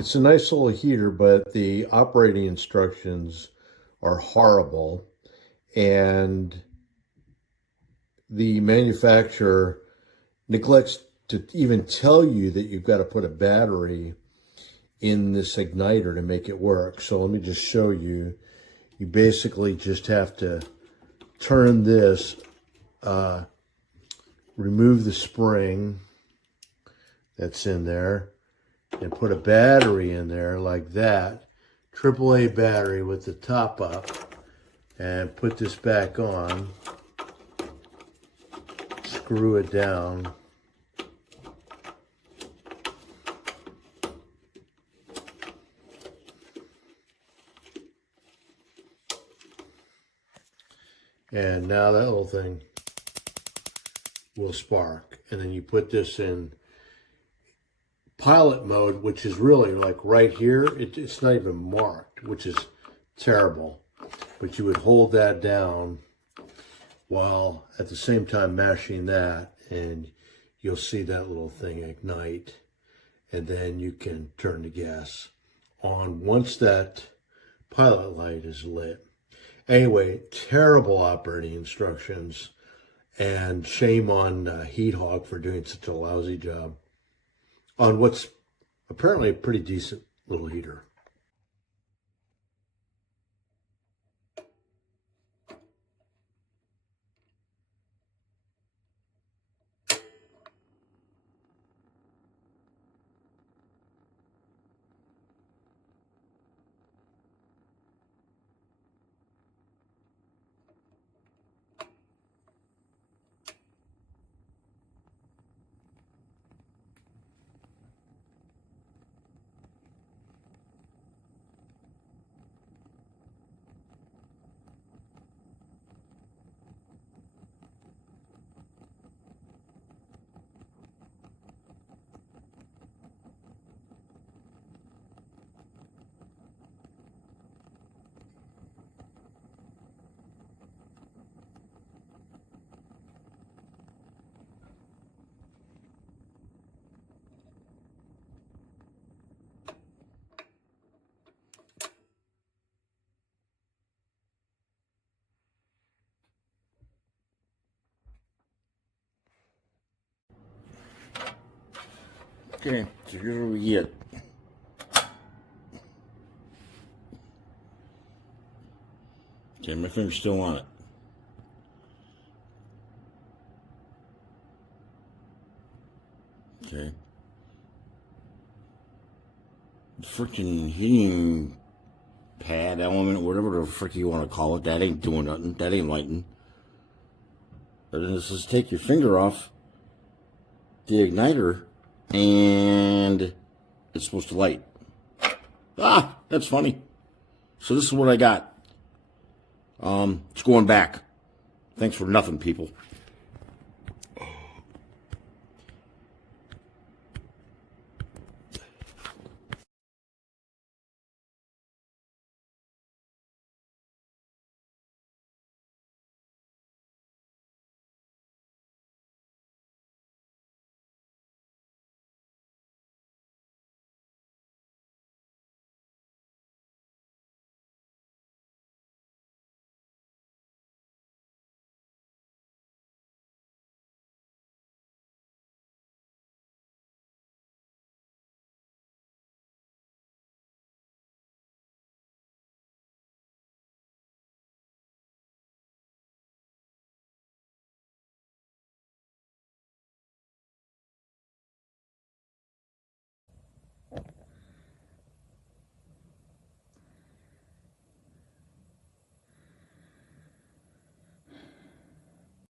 It's a nice little heater, but the operating instructions are horrible. And the manufacturer neglects to even tell you that you've got to put a battery in this igniter to make it work. So let me just show you. You basically just have to turn this, remove the spring that's in there, and put a battery in there like that, AAA battery with the top up, and put this back on, screw it down, and now that little thing will spark. And then you put this in pilot mode, which is really like right here. It's not even marked, which is terrible. But you would hold that down while at the same time mashing that, and you'll see that little thing ignite. And then you can turn the gas on once that pilot light is lit. Anyway, terrible operating instructions, and shame on Heat Hog for doing such a lousy job on what's apparently a pretty decent little heater. Okay, so here's what we get. Okay, my finger's still on it. Okay. The freaking heating pad element, whatever the frick you want to call it, that ain't doing nothing. That ain't lighting. But then this is take your finger off the igniter, and it's supposed to light. Ah, that's funny. So this is what I got. It's going back. Thanks for nothing, people.